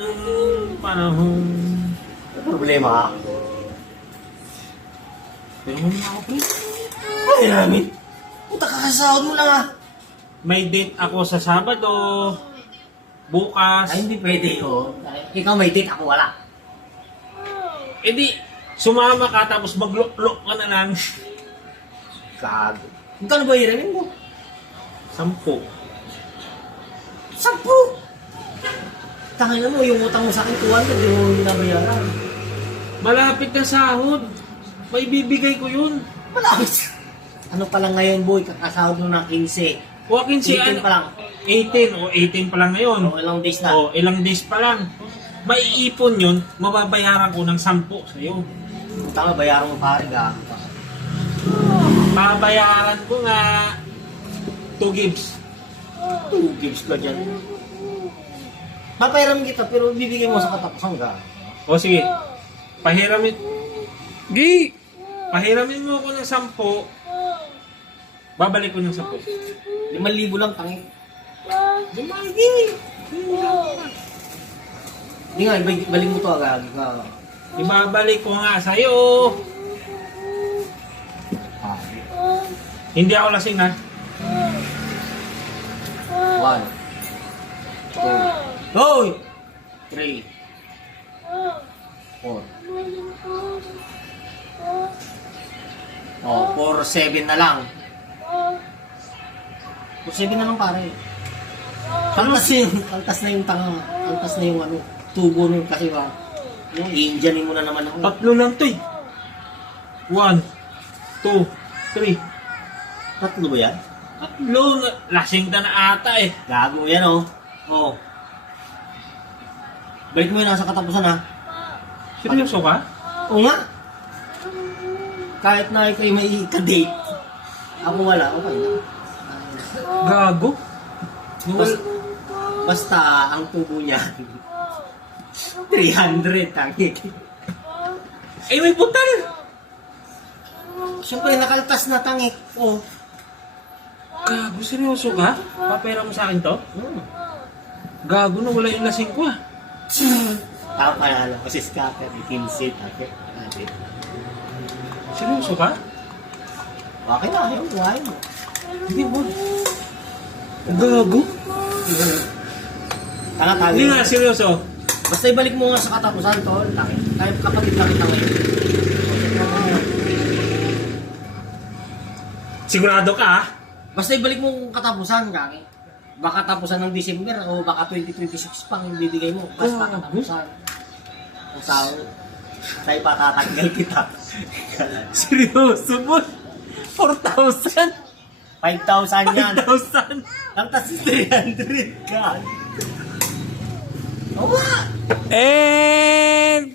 Ang panahon. Ano problema? Pero mo na ako, pre. Ay, namin. Puta kakasahod mo lang ah. May date ako sa Sabado. Bukas. Ay, hindi pwede oh. Ikaw may date, ako wala. Eh di, sumama ka tapos maglok-lok ka na lang. Gago. Magkano ba hiramin mo? Sampo. Sampu! Tangin mo, yung utang mo sa akin, 200, di mo binabayaran. Malapit na sahod. May bibigay ko yun. Malapit. Ano pa lang ngayon, boy? Kakasahod mo ng 15. Walk-in si 18 ano, pa lang. 18 o 18 pa lang ngayon. O, ilang days na. O ilang days pa lang. May ipon yun, mababayaran ko ng 10 sa'yo. Tama, bayaran mo pare, gago ka. Babayaran ko nga 2 gigs. 2 gives ka dyan. Papayaran kita, pero bibigay mo sa katapusan ka. O sige, pahiramin. Gi! Pahiramin mo ako ng 10. Babalik ko ng 10. 5,000 lang, tangi. Gumagi! Hindi nga, balik mo to agad. Ka. Ibabalik ko nga sa'yo. Ah. Hindi ako lasing ha. One. Two. Hoy! Three. Four. Oh, four, seven na lang. Four, seven na lang pare. Kaltas yung, kaltas na yung tanga. Kaltas na yung ano, tubo nun kasi ba. Yung Indian mo na naman ako. Tatlo lang to eh. One, two, three. Tatlo ba yan? Tatlo. na- Lasing ka na ata eh. Gago yan oh. Oh. Balik mo yun nasa katapusan ha. Seryoso ka? Oo nga. Kahit na ikaw may ka-date. Ako wala, okay na. Gago. Bas, basta ang tubo niya. 300 tangi. Eh may putal. Siyempre nakaltas na tangi. Oh. Gago, seryoso ka? Papera mo sa akin to? Hmm. Gago na wala yung lasing ko ah. Tama panalo ko si Scatter. 15 ate. Ate. Seryoso ka? Okay na, ayaw. Ayaw mo. Hindi mo. Gago? Tanga tayo. Hindi nga, seryoso. Basta ibalik mo nga sa katapusan to. Tangi. Kahit kapatid lang kita ngayon. Sigurado ka? Basta ibalik mo kung katapusan, kaki. Baka tapusan ng December o baka 2026 pang bibigay mo. Basta Grabe. katapusan. Ang sao. Tayo patatanggal kita. Seryoso mo? 4,000? 5,000 yan. 5,000? Lantas 300 ka. Oo nga. Eh!